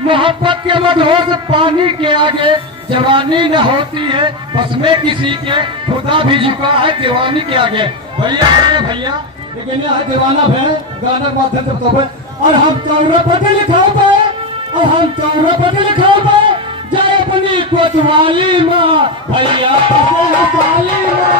मोहब्बत के मधोस पानी के आगे जवानी न होती है, बस में किसी के खुदा भी झुका है दीवानी के आगे। भैया अरे भैया लेकिन यह दीवाना है गाना के माध्यम से तो और हम चौरा पटे लिखा पे और हम चौरा पटे लिखा पे जय अपनी कोतवाली माँ भैया कोतवाली माँ।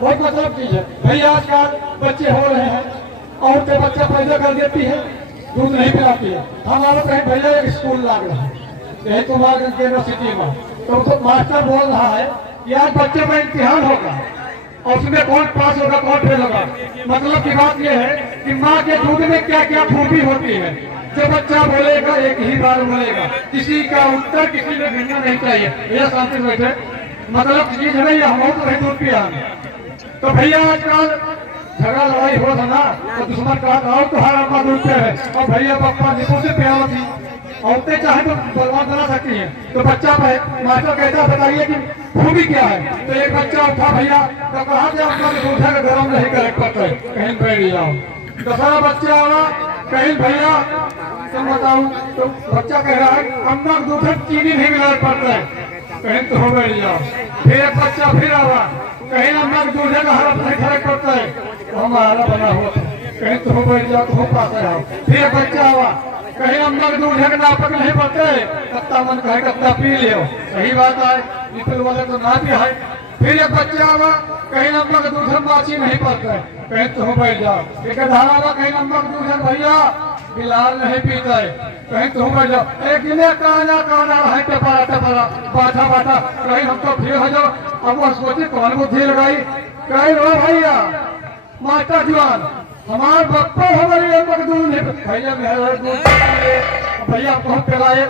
बहुत मतलब चीज है भैया। आजकल बच्चे हो रहे हैं और जो बच्चा पैदा कर देती है दूध नहीं पिलाती है। हमारा कहीं भैया एक स्कूल लाग रहा है यही तुम्हारे यूनिवर्सिटी में, तो मास्टर बोल रहा है यार बच्चे का इम्तिहान होगा और उसमें कौन पास होगा कौन फेल होगा। मतलब की बात यह है कि माँ के दूध में क्या क्या खूबी होती है। जो बच्चा बोलेगा एक ही बार बोलेगा, किसी का उत्तर किसी में गिनना नहीं चाहिए। भैया शांति से बैठे, मतलब चीज है हम तो नहीं दूध पिया। तो भैया आजकल झगड़ा लड़ाई हो था ना तो दुश्मन कहा और तुम्हारा अम्मा दूध पे है और भैया पापा नींबू से प्यार थी औरतें चाहे तो बर्बाद बना सकती हैं। तो बच्चा मास्टर कहता बताइए कि खूबी क्या है। तो एक बच्चा उठा भैया तो कहा कि अम्मा के दूध है गर्म नहीं करे पड़ता कहीं बैठ जाओ। दूसरा बच्चा आवा कहीं भैया तुम बताओ तो बच्चा कह रहा है अम्मा के दूध चीनी नहीं मिलाना पड़ता है कहीं तो हो बैठ जाओ। फिर एक बच्चा फिर आवा कहीं अम्मा के दूध का हरा नहीं फर्क पड़ता है तो हमारा बना हुआ कहीं तो हो बैठ जाओ तो हो पाता है। फिर एक बच्चा आवा कहीं अम्मा के दूध का नापक नहीं पड़ता है कत्ता मन कहे कत्ता पी लियो सही बात है निपल वाले तो ना भी है। फिर एक बच्चा आवा कहीं अम्मा के दूध माची नहीं पड़ता है कहीं तो हो बैठ जाओ। एक धारा आवा कहीं अम्मा के दूध भैया बिलाल नहीं पीता है कहीं तो हो बैठ जाओ। एक गिने काना काना है टपरा टपरा बाटा बाटा कहीं हम तो फिर हो जाओ। अब वो सोचे कौन बुद्धि लगाई कहीं रो भैया माता जवान हमारे बप्पा हमारे दूध नहीं भैया मेरा दूध भैया बहुत पिलाए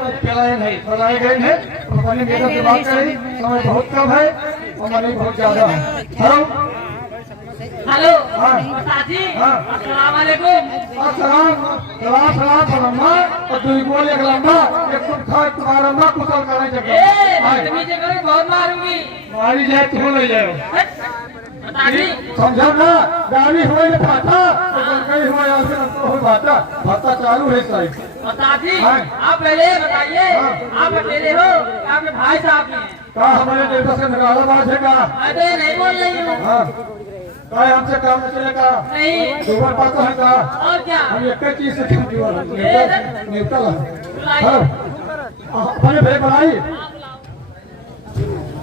नहीं पिलाए गए हैं। मैंने मेरा दिमाग करी समय बहुत कम है और मनी बहुत ज्यादा है। हेलो हेलो जी अस्सलाम वालेकुम। सलाम और तुम बोल एक लंबा एक तुम्हारा माँ कुशल करने जगह बहुत मारूंगी मारी जाए तुम ले जाओ समझो ना गाड़ी हुए फाटा हुआ भाता भाता चालू है सही। जी आप पहले बताइए आप अकेले हो आपके भाई साहब हैं कहा हमारे देवता से निकाला बात है कहा अरे नहीं बोल रही हूँ कहा हमसे काम न चलेगा नहीं दोबार पाता है कहा और क्या हम एक चीज से निपटल है अपने भाई बनाई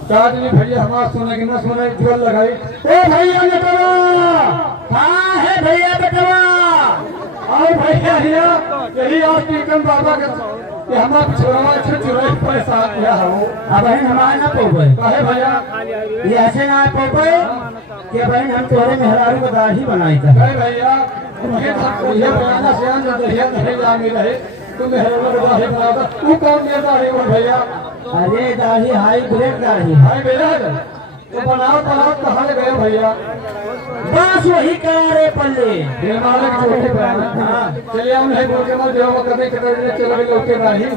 चार्जनी भैया हमारा सुने कि न सुने जोर लगाई ओ भैया बेटवा कहाँ है भैया बेटवा और भैया हिया यही आज टीकन बाबा के हमारा छोरा चुराई पैसा दिया हो अब हमारे ना पोपे कहे भैया ये ऐसे ना पोपे कि बहन हम तुम्हारे मेहरारू को दाढ़ी बनाई था कहे भैया ये बनाना से आन दहिया नहीं जामी रहे तुम मेहरारू को दाढ़ी बनाता तू कौन ये दाढ़ी बोल भैया अरे दाढ़ी हाई ब्रेक दाढ़ी हाई ब्रेक तो बनाओ बनाओ कहाँ ले गए भैया? बस वही करारे पल्ले। ये मालिक छोटे बहन। हाँ चलिए हम नहीं बोल के मत जो कभी कभी चलो भी लोग के नहीं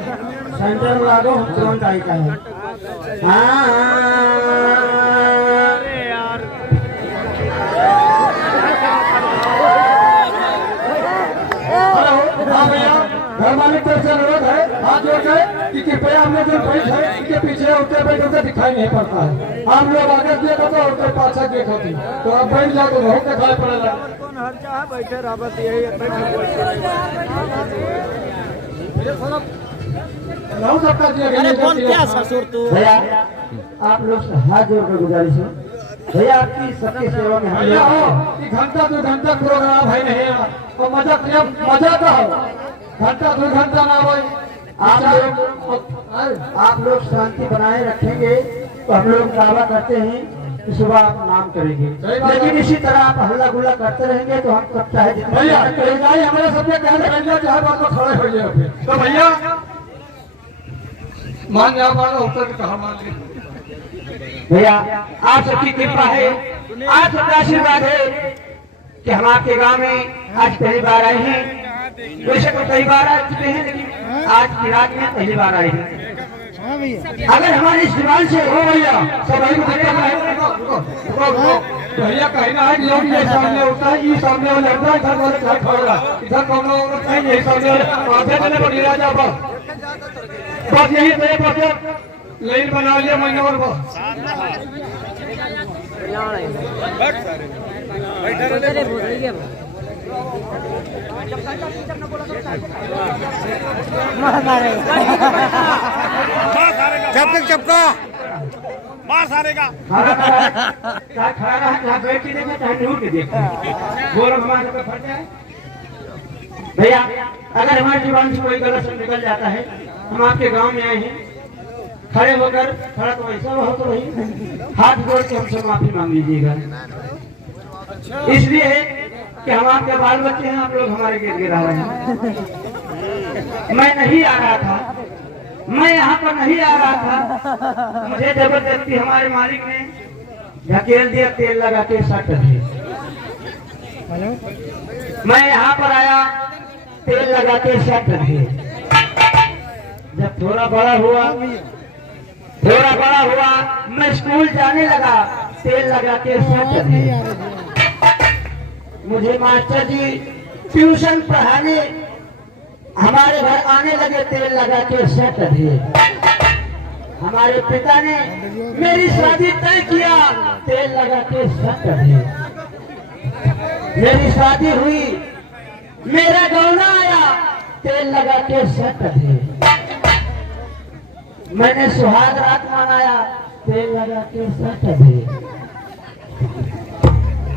सेंटर में लागो तुरंत आई का है। हाँ भैया घर मालिक तरफ से अनुरोध है हाथ जोड़ के कि कृपया हमने जो बैठ है इनके पीछे उनके बैठ उनसे दिखाई नहीं पड़ता है। हम लोग आगे देख होते उनके पाछा देख होती तो आप बैठ जाओ तो बहुत दिखाई पड़ेगा। बैठे रावत यही ससुर तू भैया आप लोग से हाथ जोड़ कर गुजारिश है भैया आपकी सबकी सेवा में भैया हो कि घंटा 2 घंटा प्रोग्राम है नहीं और मजा का हो घंटा 2 घंटा ना हो। आप लोग शांति बनाए रखेंगे तो हम लोग दावा करते हैं कि सुबह आप नाम करेंगे, लेकिन इसी तरह आप हल्ला गुल्ला करते रहेंगे तो हम कब चाहे भैया हमारे सबके कहने चाहे बात में खड़े हो जाए तो भैया मान जा पाएगा उत्तर कहा मान लिया। भैया आप सबकी कृपा है, आप सबका आशीर्वाद है कि हम आपके गांव में आज पहली बार आए हैं। वैसे तो कई बार आ चुके हैं लेकिन आज की रात में पहली बार आए हैं। अगर हमारे इस दीवान से हो भैया सब भाई को दिक्कत है भैया कहना है कि लोग ये सामने होता है ये सामने वाले होता है इधर वाले घर खड़ा इधर कौन लोग कहीं यही सामने वाले आधे चले पर गिरा जा बस यही तेरे पास लाइन बना लिया मैंने और बस चपका मार सारे का खड़ा रहा बैठ के देखे चाहे न्यूज के देखे बोलो हमारे पे फट जाए। भैया अगर हमारे जीवन से कोई गलत शब्द निकल जाता है, हम आपके गांव में आए हैं, खड़े होकर खड़ा तो ऐसा हो तो नहीं हाथ जोड़ के हमसे माफी मांग लीजिएगा। इसलिए कि हम आपके बाल बच्चे हैं, आप लोग हमारे गिर गिरा रहे हैं। मैं नहीं आ रहा था, मैं यहाँ पर नहीं आ रहा था, मुझे जबरदस्ती हमारे मालिक ने ढकेल दिया, तेल लगा के सट दिया। मैं यहाँ पर आया, तेल लगा के सट दिया। जब थोड़ा बड़ा हुआ मैं स्कूल जाने लगा, तेल लगा के सट दिया। मुझे मास्टर जी ट्यूशन पढ़ाने हमारे घर आने लगे, तेल लगा के सेट दिए। हमारे पिता ने मेरी शादी तय किया, तेल लगा के सेट दिए। मेरी शादी हुई, मेरा गौना आया, तेल लगा के सेट दिए। मैंने सुहाग रात मनाया, तेल लगा के सेट दिए।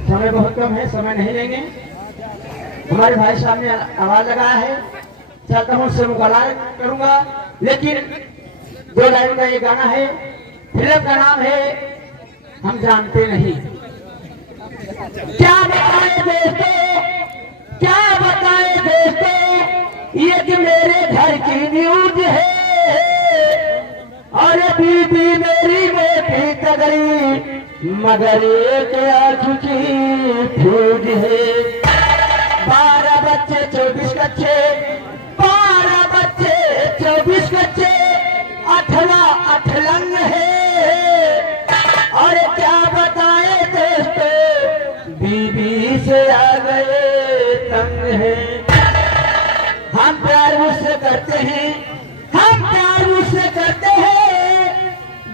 समय बहुत कम है, समय नहीं लेंगे। हमारे भाई साहब ने आवाज लगाया है, चलता हूँ उससे मुकाबला करूंगा, लेकिन 2 लाइन का ये गाना है, फिल्म का नाम है हम जानते नहीं। क्या बताए दोस्तों, ये कि मेरे घर की न्यूज है और बीबी मेरी बेटी तगड़ी, मगर एक आंसू की फूज है। 12 बच्चे 24 कच्चे, 12 बच्चे 24 कच्चे, 8वां अठलंग है। और क्या बताए दोस्तों, बीबी से आ गए तंग है। हम प्यार उससे करते हैं, हम प्यार उससे करते हैं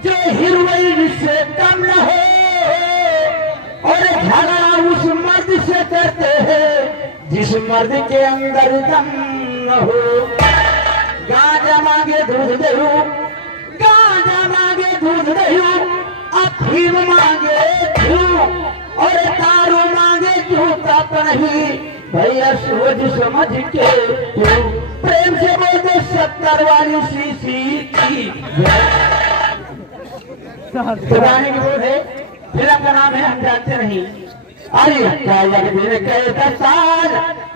जो हीरोइन से कम न हो, और झगड़ा उस मर्द से करते हैं जिस मर्द के अंदर दम न हो। गांजा मांगे दूध दहू, गांजा मांगे दूध दहू, अफीम मांगे घी और दारू मांगे जूता पहनी। भैया सोच समझ के प्रेम से बोलते 70 वाली सीसी की गाने की बोल है। फिल्म का नाम है हम जानते नहीं। अरे साल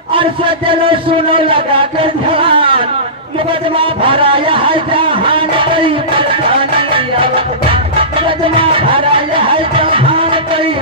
और चलो सुनो लगा कर ध्यान, मुकदमा भरा यह जहान, बड़ी परेशानी रजमा भरा है चौहान कई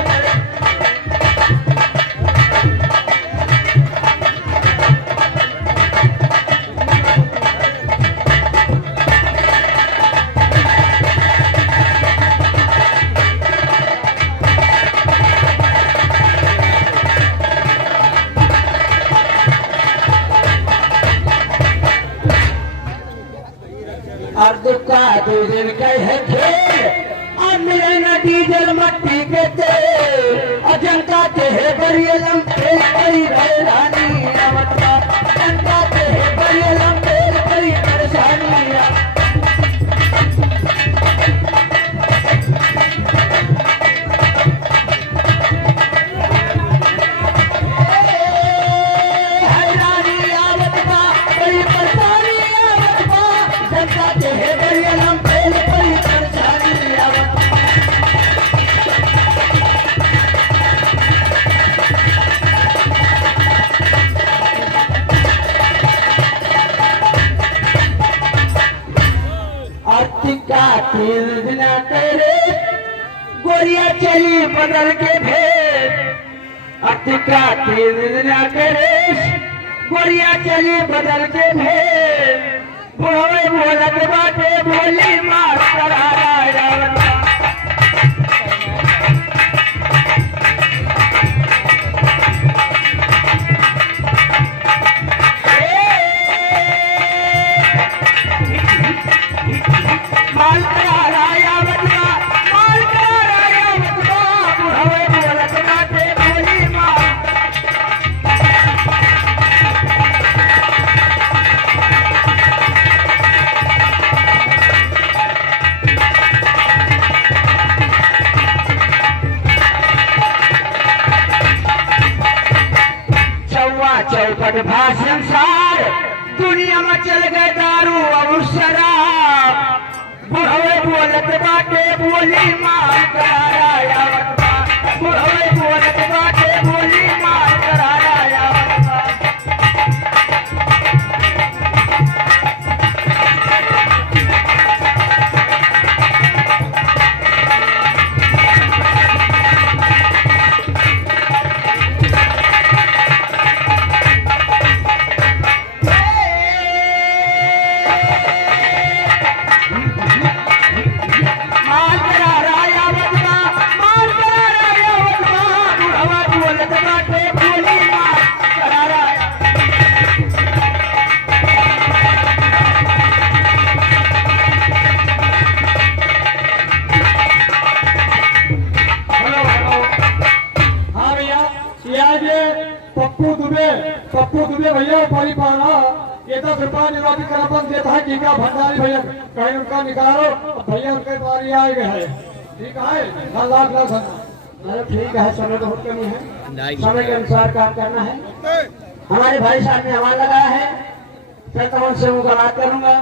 और दुका दो दिन कहे खेल अब मिले न डीजल मट्टी के तेल अजंता के है बरियलम तेल कई भैरानी अमतवा अजंता के है बरियलम तेल कई परेशानी ना करे गोरिया चली बदल के भेद अतिका ना करे गोरिया चली बदल के भेद बुढ़वे बोलत बाटे बोली मार करारा चौपट भाषण सार दुनिया में चल गए दारू और शराब बुढ़वे बोलत बाटे बोली मार करारा बुढ़वे बोलत बाटे बोली मार करारा पप्पू दुबे भैया पानी पाना ये 10 रुपया निवासी करापन देता है टीका भंडारी भैया कहीं उनका निकालो भैया उनके बारी आ गए है ठीक है 10 लाख अरे ठीक है समय बहुत कमी है समय के अनुसार काम करना है हमारे भाई साहब ने हमारा लगाया है मैं तो उनसे मुलाकात करूंगा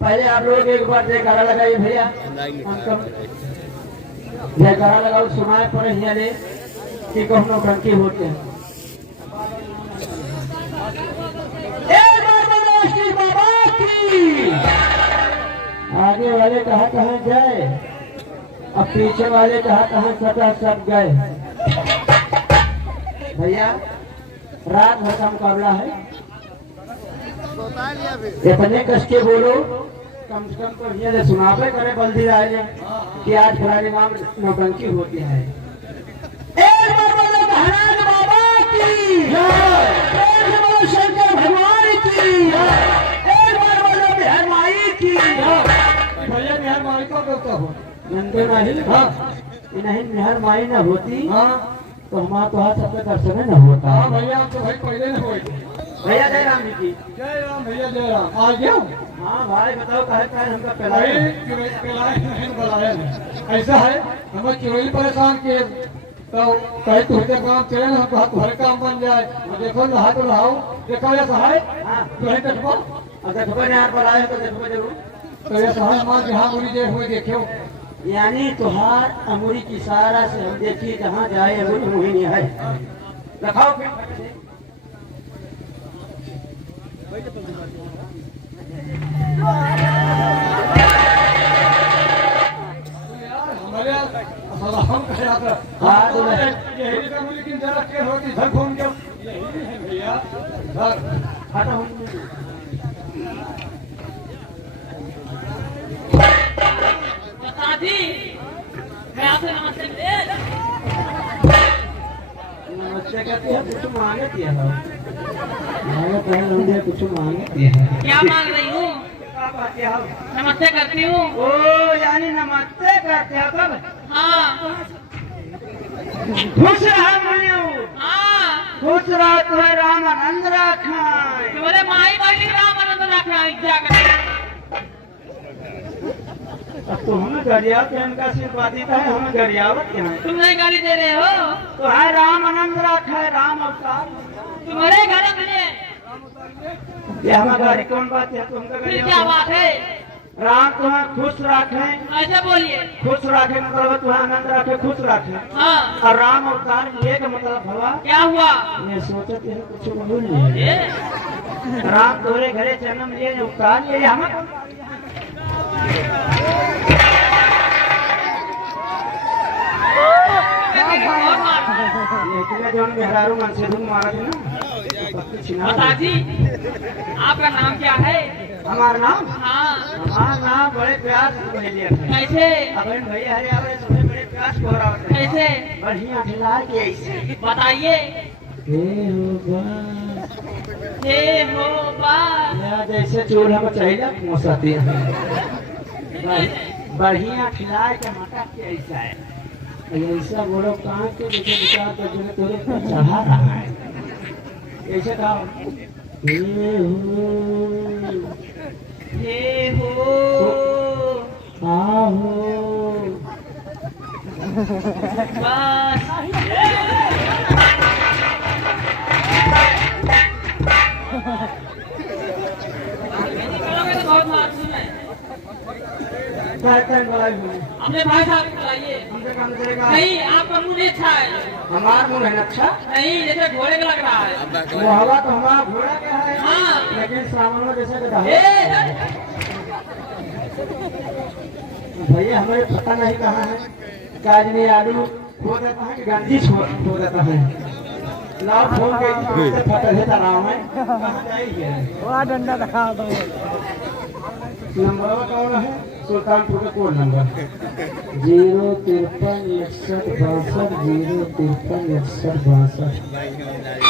पहले आप लोग एक बार जयकारा लगाइए भैया जयकारा लगाओ सुनाए पर हियाले कि कौन टंकी होते हैं आगे वाले कहाँ जाए अब पीछे वाले कहाँ सटा सब गए भैया रात भर का मुकाबला है इतने कस के बोलो कम से कम तो ये सुनावे करे बल्दी राजे कि आज फलाने नाम नौटंकी होती है एक बार बोलो महाराज बाबा की एक बोलो शंकर भगवान की एक बार बोलो बिहार माई की भैया बिहार माई को कहता हो नंदे नहीं हाँ नहीं बिहार माई न होती हाँ तो हमारा तो हाथ सबका दर्शन न होता हाँ भैया तो भाई पहले न हुए भैया जय राम जी जय राम भैया जय राम आ गया हाँ भाई बताओ कहे हमका पहला ऐसा है हमें चोरी परेशान किए तो कहे तुझे काम चले ना तो तुम्हारे काम बन जाए देखो नहा तो नहाओ देखो ऐसा है तुम्हें देखो अगर तुम्हें यहाँ पर आए तो देखो जरूर तो ये सहाय हमारे यहाँ मुड़ी देख हुए देखो यानी तुहार अमूरी की सारा से हम देखिए कहाँ जाए अमूरी मोहिनी है रखाओ फिर हटो दादी मैं आपसे नमस्ते मिले नमस्ते कहती है कुछ मांगती है मांगते हैं लौंडे कुछ मांगती है क्या मांग रही हूँ नमस्ते करती हूँ ओ यानी नमस्ते करते हो कब हाँ खुश रहा मनियो हाँ खुश रहा तुम्हें राम आनंद रखाए तुम्हारे माई बहनी राम आनंद रखना क्या करें अब तो हमें गरियावत है इनका आशीर्वाद देता है हमें गरियावत क्या है तुम नहीं गाली दे रहे हो तो है राम आनंद रखाए राम अवतार तुम्हारे घर में ये हमारी कौन बात है तुमका फिर क्या गरियावत बात है राम तुम्हें खुश रखे ऐसे बोलिए खुश रखे मतलब तुम्हें आनंद रखे खुश रखे हाँ और राम अवतार ये का मतलब भवा क्या हुआ मैं सोचते हैं कुछ बोल लिए ये राम तोरे घरे जन्म लिए अवतार लिए हमें और मार लेकिन जो मेहरारू मन से धूम मारा थी ना माताजी आपका नाम क्या है हमारा नाम हाँ हमारा नाम बड़े प्यार से पहले लिया था कैसे अब भैया हरे आपने तुम्हें बड़े प्यार से हो रहा होता है कैसे बढ़िया खिला के ऐसे बताइए हे हो बात या जैसे चूल्हा में चाहिए मोसाते हैं बढ़िया खिला के मटक के ऐसा है ऐसा बोलो कहाँ के जैसे विचार कर जो तोरे पर चढ़ा रहा है ऐसे कहा हे हो आहो बस चलोगे तो बहुत मासूम है अपने भाई साहब को बुलाइए नहीं आपका मुंह नहीं अच्छा है हमारा मुंह है अच्छा नहीं जैसे घोड़े का लग रहा है वो हवा तो हमारा घोड़ा क्या है हाँ लेकिन सावन में जैसे गधा ए, है भैया हमें पता नहीं कहाँ है काजनी आलू खो देता है कि गांधी खो देता है लाओ फोन के फटल है तनाव में कहाँ जाइए वहाँ डंडा दिखा दो नंबर कौन है सुल्तानपुर का कोड नंबर 0536162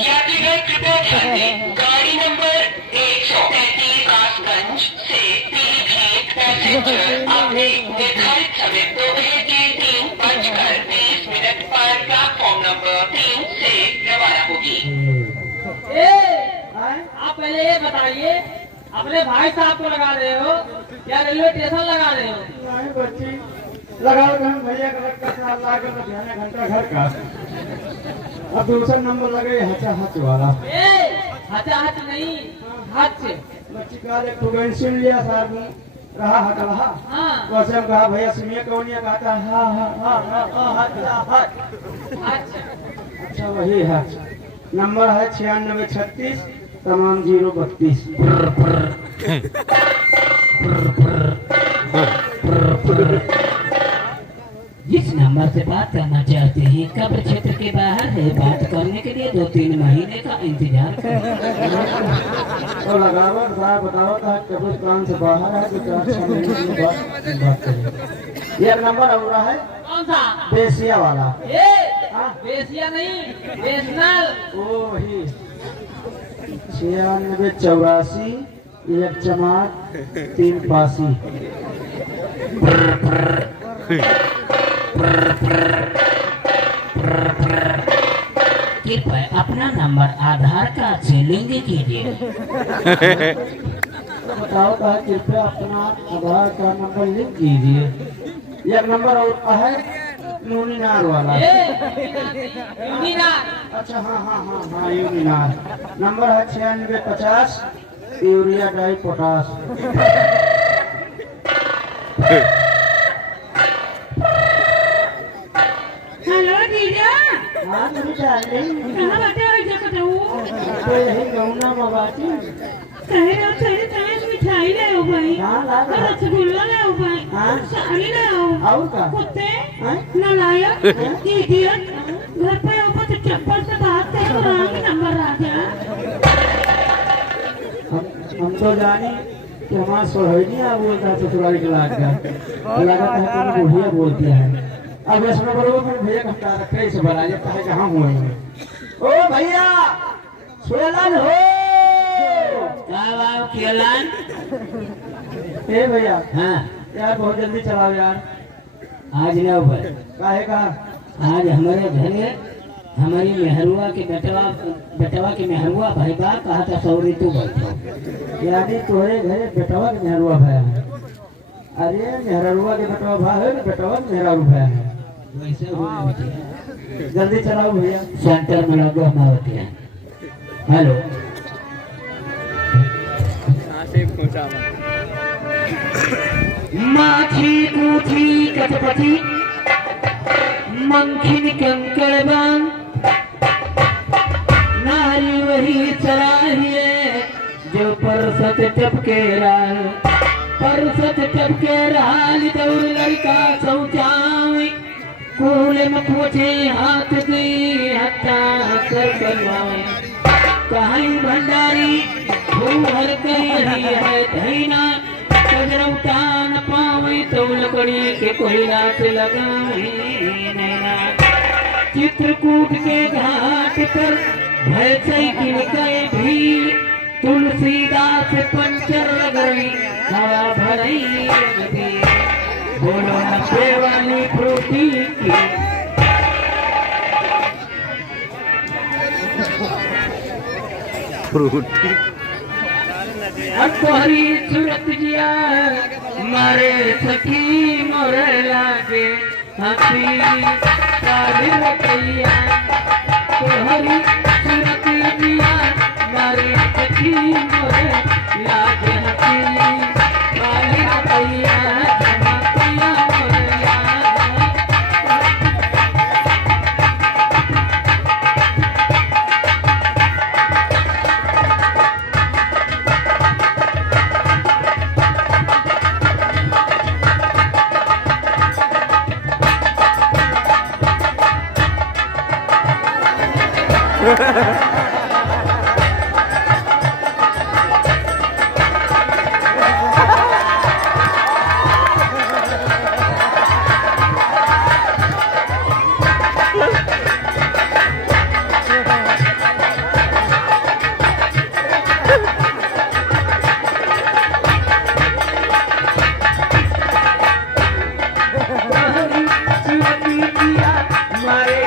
यात्रीगण कृपया ध्यान दें गाड़ी नंबर 133 कासगंज से पीलीभीत पैसेंजर अपने निर्धारित समय 3:20 पर प्लेटफॉर्म नंबर 3 से रवाना होगी। आप पहले ये बताइए अपने भाई साहब को लगा रहे हो या रेलवे स्टेशन लगा रहे हो नहीं बच्ची लगाओ हम भैया का साथ ला कर ध्यान घंटा घर का अब दूसरा नंबर लगे हचा हच वाला हचा हच नहीं हच बच्ची का एक ठुगन सुन लिया साहब रहा हट रहा हाँ वैसे हम कहा भैया सुनिए कौनिया कहता हाँ हाँ हाँ हाँ हच हच अच्छा वही है नंबर है 9636 तमाम 032 जिस नंबर से बात करना चाहते हैं कब्र क्षेत्र के बाहर है बात करने के लिए 2-3 महीने का इंतजार करें तो लगावत साहब बताओ था कब्रिस्तान से बाहर है तो 4-6 महीने की बात करें ये नंबर हो रहा है कौन सा बेसिया वाला बेसिया नहीं नेशनल ओ वही 9684 1 चमाट 3 पासी कृपया अपना नंबर आधार कार्ड से लिंक कीजिए बताओ था कृपया अपना आधार कार्ड नंबर लिंक कीजिए एक नंबर और है यूनिनार वाला यूनिनार अच्छा हाँ हाँ हाँ हाँ यूनिनार नंबर है 9650 यूरिया डाई पोटास हेलो जीजा हाँ तुम डार्लिंग कहाँ बैठे हो ऐसे बताओ तो यही गौना मवाती सही मिठाई ले आओ भाई हाँ ला और रसगुल्ला ले आओ भाई हाँ। साड़ी ले आओ और का कुत्ते हाँ? नालायक इडियट घर पे आओ तो चप्पल से बाहर तो जानी कि हमारा सोहनिया बोलता है ससुराली के लाग का लगा है कि बुढ़िया बोलती है। अब इसमें बोलो कि भैया का हटा रखे इसे बनाया कहे कहाँ हुए ओ भैया खेलन हो खेलन ए भैया हाँ यार बहुत जल्दी चलाओ यार। आज न ऊपर काहे का आज हमारे घरे हमारी मेहरुआ के बेटवा के मेहरुआ भाई बा कहा था सौरी तू बैठो यानी तोरे घरे बेटवा के मेहरुआ भाई है। अरे मेहरुआ के बेटवा भाई है बेटवा के मेहरुआ भाई है। वैसे होने बेटिया जल्दी चलाओ भैया। सेंटर में लगो हमारे है। हेलो माछी कूठी कटपटी मंखिन कंकड़ बांग नारी वही चराहिए जो परसत टपके राल परसत टपके राल दौड़ लड़का शौचाई कूले में पूछे हाथ की हत्ता कर करवाए कहीं भंडारी भूहर कही है धैना कजरौता न पावे तो लकड़ी के कोयला से लगाए नैना चित्रकूट के घाट पर भैंसे की गए भीड़ तुलसीदास पंचर लगई हवा भरई लगती बोलो नब्बे वाली फ्रूटी की हरी सूरत जिया मारे सखी मोरे लागे हंसी काली रखैया हरी सूरत जिया मारे सखी मोरे लागे हंसी काली रखैया चमकिया मोरे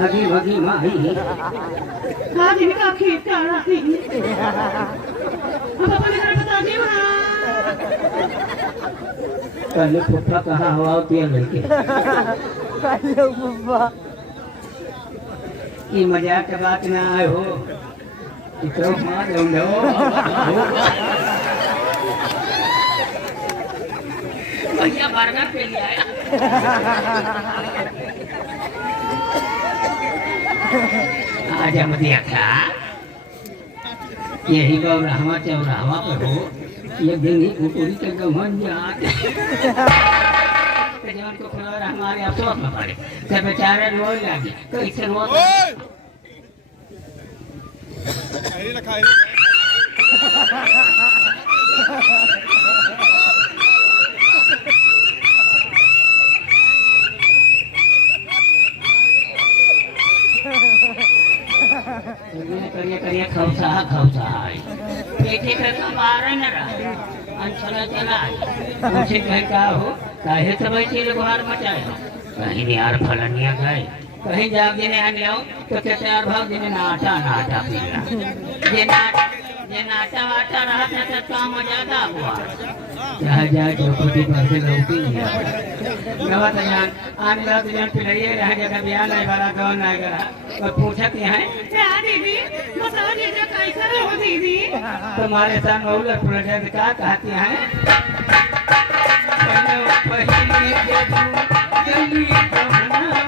हगी वगी माही हाँ जी का खेत का आती अब अपने घर बता दियो ना पहले फुफा कहाँ हवा होती है लड़के ये मजाक के बात में आए हो इतना मार दो भैया बर्गर पे लिया है आजा मदिया था यही गौरहवा चौराहवा पर हो ये दिन ही कुकुरी के गमन जात जवान को खुला हमारे अफसोस में पड़े सब बेचारे रोज लागे तो इससे रोज करिए खौसा पेटे पे कमारे न रहा अंचला चला पूछे कहीं का हो काहे सब ऐसे गुहार मचाए हो कहीं नहीं यार फलनिया गए कहीं जाग देने आने आओ तो कहते यार भाग देने नाटा पीला ये नाटा वाटा रहा था तो काम ज्यादा हुआ जहाँ जाए चौपटी पर से लौटी गवा तो जान आने लगा तो जान पिलाइए रह जगह बयान नहीं भरा कौन नहीं करा और पूछत है दीदी मसाला दीजिए कैसा हो दीदी तुम्हारे साथ मौलर प्रोजेक्ट का कहती हैं पहली गली जमुना गली जमुना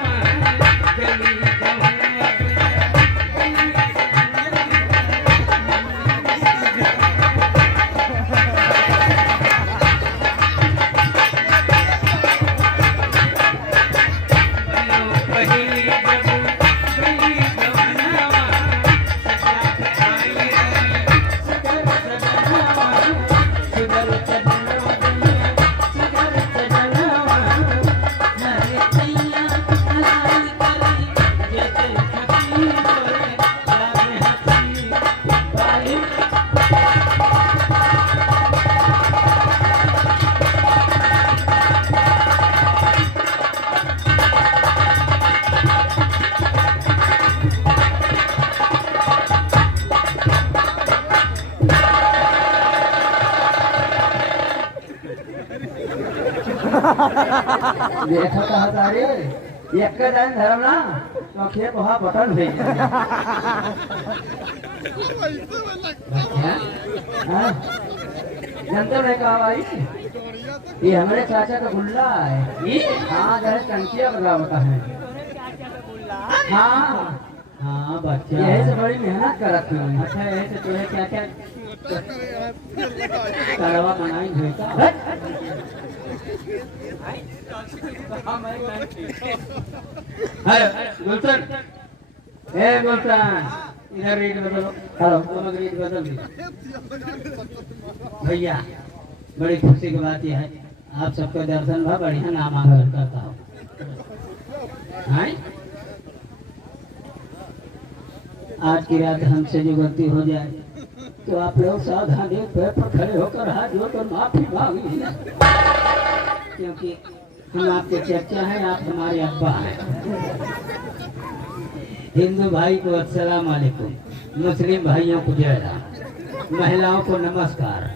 देखो कहा तारे एक के दिन धर्म ना तो खेत वहाँ बटन भेज जनता ने कहा भाई ये हमारे चाचा का गुल्ला है ये हाँ जरा टंकिया बदलावता है हाँ हाँ बच्चा यही से बड़ी मेहनत करती हूँ अच्छा यही से तुम्हें क्या क्या करवा बनाई भेजा गुलशन ए गुलशन इधर रीड बदलो हेलो तुम रीड बदल दी भैया बड़ी खुशी की बात यह है आप सबका दर्शन भा बढ़िया नाम आंदोलन करता हो आज की रात हमसे जो गलती हो जाए तो आप लोग सावधानी पैर पर खड़े होकर हाथ जोड़कर माफी मांगिए क्योंकि हम आपके चर्चा हैं आप हमारे अब्बा हैं हिंदू भाई को अस्सलाम वालेकुम मुस्लिम भाइयों को जय राम महिलाओं को नमस्कार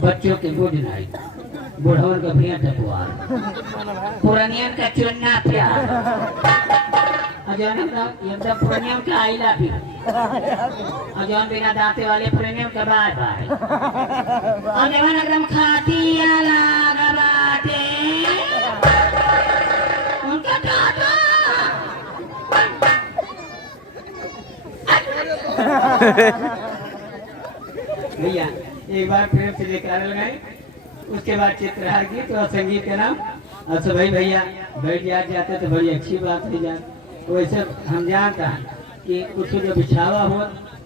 बच्चों के गुड नाइट बुढ़वन का भैया टपुआर पुरानियन का चुन्ना प्यार एकदम पुरानियम का आई लव यू अजौन बिना दांते वाले पुरानियम का बाय बाय अजौन एकदम खातिया लागा बाटे उनका टाटा भैया एक बार प्रेम से लेकर लगाए उसके बाद चित्रहार गीत और संगीत का नाम और सभी भैया बैठ जाते तो बड़ी अच्छी बात हो जाती वैसे हम जानता कि कुछ जो बिछावा हो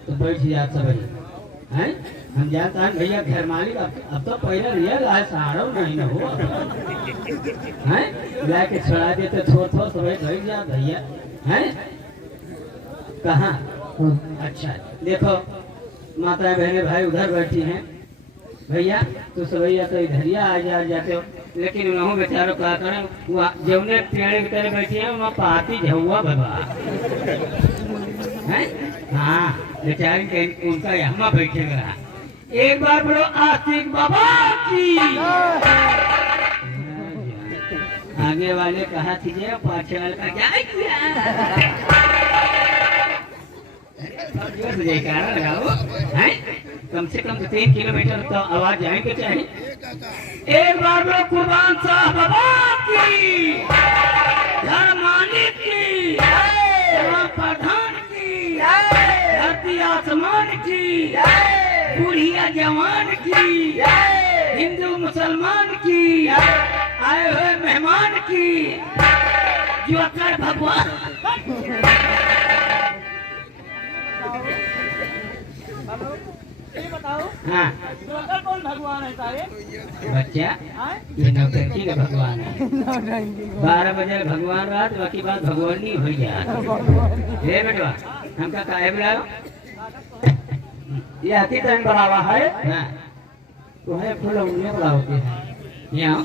तो बैठ जाता सभी हैं हम जानता है भैया घर मालिक अब तो पहले रियल है सहारा नहीं न हो हैं लाके छड़ा देते थोड़ा तो बैठ जा भैया हैं कहाँ अच्छा देखो माता बहने भाई उधर बैठी हैं भैया तो सभैया तो इधरिया आ जाते हो लेकिन उन्होंने बेचारों का करें जमुने पेड़ की तरह बैठी है वहाँ पाती झुआ भगवा है हाँ बेचारी उनका यहाँ बैठेगा एक बार बोलो आस्तिक बाबा की आगे वाले कहा थी पाछे वाले का क्या जयकारा लगाओ है कम से कम 3 किलोमीटर तो आवाज जाएंगे चाहिए एक बार लोग कुर्बान साहब बाबा की मालिक की प्रधान की धरती आसमान की बुढ़िया जवान की हिंदू मुसलमान की आए हुए मेहमान की जो अकर भगवान बताओ हाँ कौन भगवान है सारे बच्चा ये नौटंकी का भगवान है 12 बजे भगवान रात बाकी बात भगवान नहीं हो जाए हे बेटवा हमका काहे बुलाओ ये हाथी टाइम बढ़ावा है हाँ तो है फूल उन्हें बुलाओ के यहाँ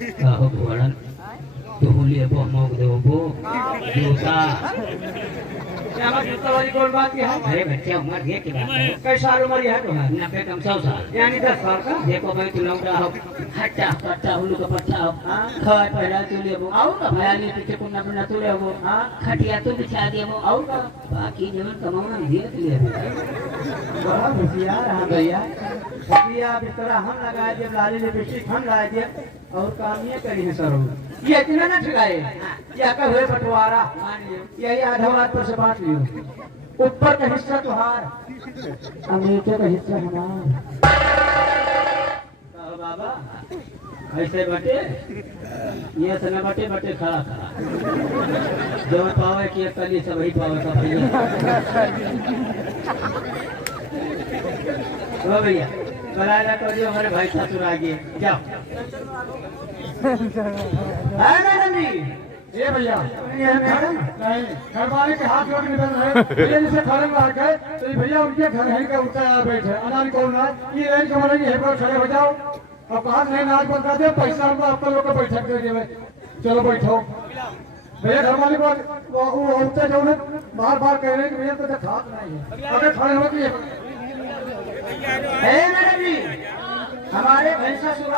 कहो भगवान तो लिए बो मोग दो बो जूता जूता वाली कौन बात की है अरे बच्चा उम्र ये की बात है कई साल उम्र है तुम्हारी 90 कम 100 साल यानी 10 साल का देखो भाई तू लौटा हो हट्टा कट्टा हुलू का पट्टा हो खवाय पहला तू ले वो और का भयाली पीछे कुन्ना पुन्ना तू ले वो हां खटिया तू बिछा दे वो और का बाकी जीवन कमाना धीरे ले बड़ा होशियार है भैया किया बिस्तरा हम लगा दिए, लाली लिपस्टिक हम लगा दिए और काम ये करी है सर। ये इतना न ठगाए, या का हुए बंटवारा मान लियो, यही आधा बात पर से बांट लियो। ऊपर का हिस्सा तुहार, नीचे का हिस्सा हमारा। बाबा ऐसे बटे ये से न बटे बटे खड़ा खड़ा जो पावे कि कली सब ही पावे का भैया। भैया बुलाया तो जो हमारे भाई ससुर आ गए, जाओ। है मैडम जी? ये भैया ये मैडम नहीं, घर वाले के हाथ जोड़ के निकल रहे भैया, जैसे खड़े में गए तो ये भैया उनके घर है का उठा बैठे अनाज कौन ना ये रेंज कमरे की है, खड़े हो जाओ। अब कहा नहीं नाच बंद कर दे, पैसा हमको आपका लोग को बैठक दे दिए, चलो बैठो। भैया घर वाले को वो उठते जो बार बार कह रहे हैं कि भैया तो खास नहीं है, अगर खड़े हो तो मैडम जी हमारे भाई ससुर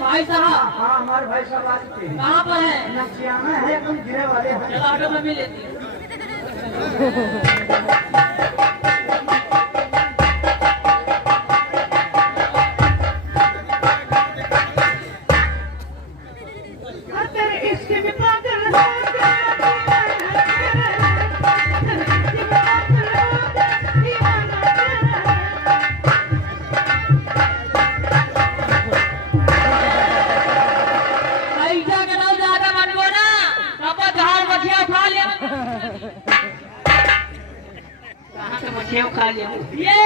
भाई साहब हाँ हमारे भाई साहब आ चुके हैं। कहाँ पर है? नक्सियाना है, एकदम गिरे वाले हैं। चलो ऑटो में मिल लेती हूँ। अगर इसके में पागल हो गया ऐसा के नाम ज्यादा बनबो ना, पापा धार मछिया खा लिया। कहाँ से मछलियाँ खा लिया? ये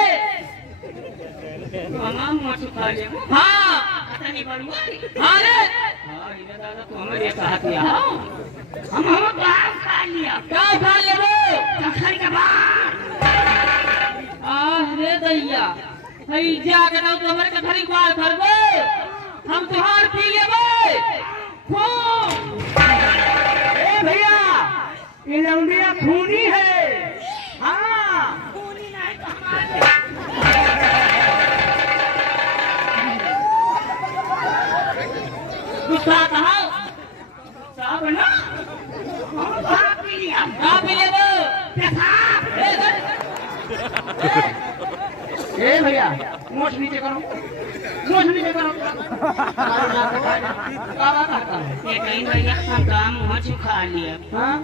मामा मछली खा लिया? हाँ पता नहीं बनवा। हाँ रे हाँ इधर दादा तो हमें ये कहा किया हम बाहर खा लिया। क्या खा ले वो? कखरी का बाहर। रे दैया ऐसा के नाम तो हमारे कथरी बाल कर गए, हम तुहार पी लेबे खूब। ए भैया ये लौंडिया खूनी है। हाँ गुस्सा कहा साहब ना हम बाहर पी लिया। का पी लेबे? पेशाब। ए भैया मोछ नीचे करो, मोछ नीचे करो। ये कहीं भैया हम काम मछली खा लिया। हाँ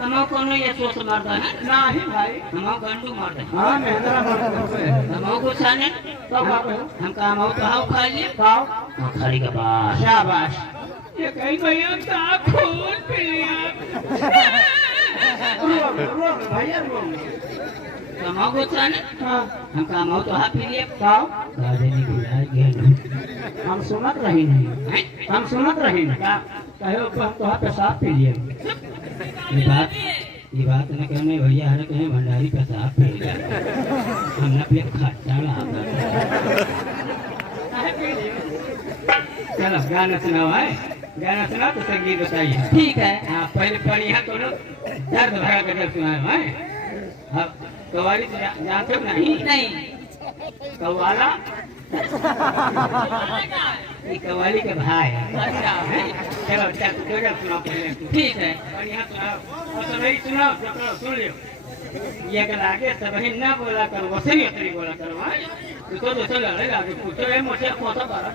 हम कोनो ये सोच मारता है नहीं भाई, हम गंडू मारते हैं। हाँ मेहंदरा मारते हम गुस्सा ने हम काम हो तो हाउ खा लिए पाओ। खरी का बात। शाबाश। ये कहीं भैया का खून पी लिया। भैया हम गुस्सा ने हाँ हम काम हो तो हाथ पी लिए। पाओ। राजे ने बुलाया गया हम सुनत रही नहीं, हम सुनत रही नहीं। कहे हम तो पेशाब पी लिए। ये बात न कहने भैया हर कहे भंडारी पेशाब पी लिया। हम न पे खट्टा ला। चलो गाना सुनाओ है, गाना सुनाओ तो संगीत बताइए। ठीक है। हाँ पहले बढ़िया तो दर्द भरा गजल सुनाए है। अब कवाली जानते हो नहीं? नहीं कवाला ये कवाली के भाई है। अच्छा चलो गजल सुनाओ पहले। ठीक है। बढ़िया सुनाओ और सभी सुनाओ, चलो सुन लियो। ये के लागे सभी ना बोला करो, वैसे नहीं उतरी बोला करो। तो लड़ेगा, पूछो ये मुझे कौन सा बारा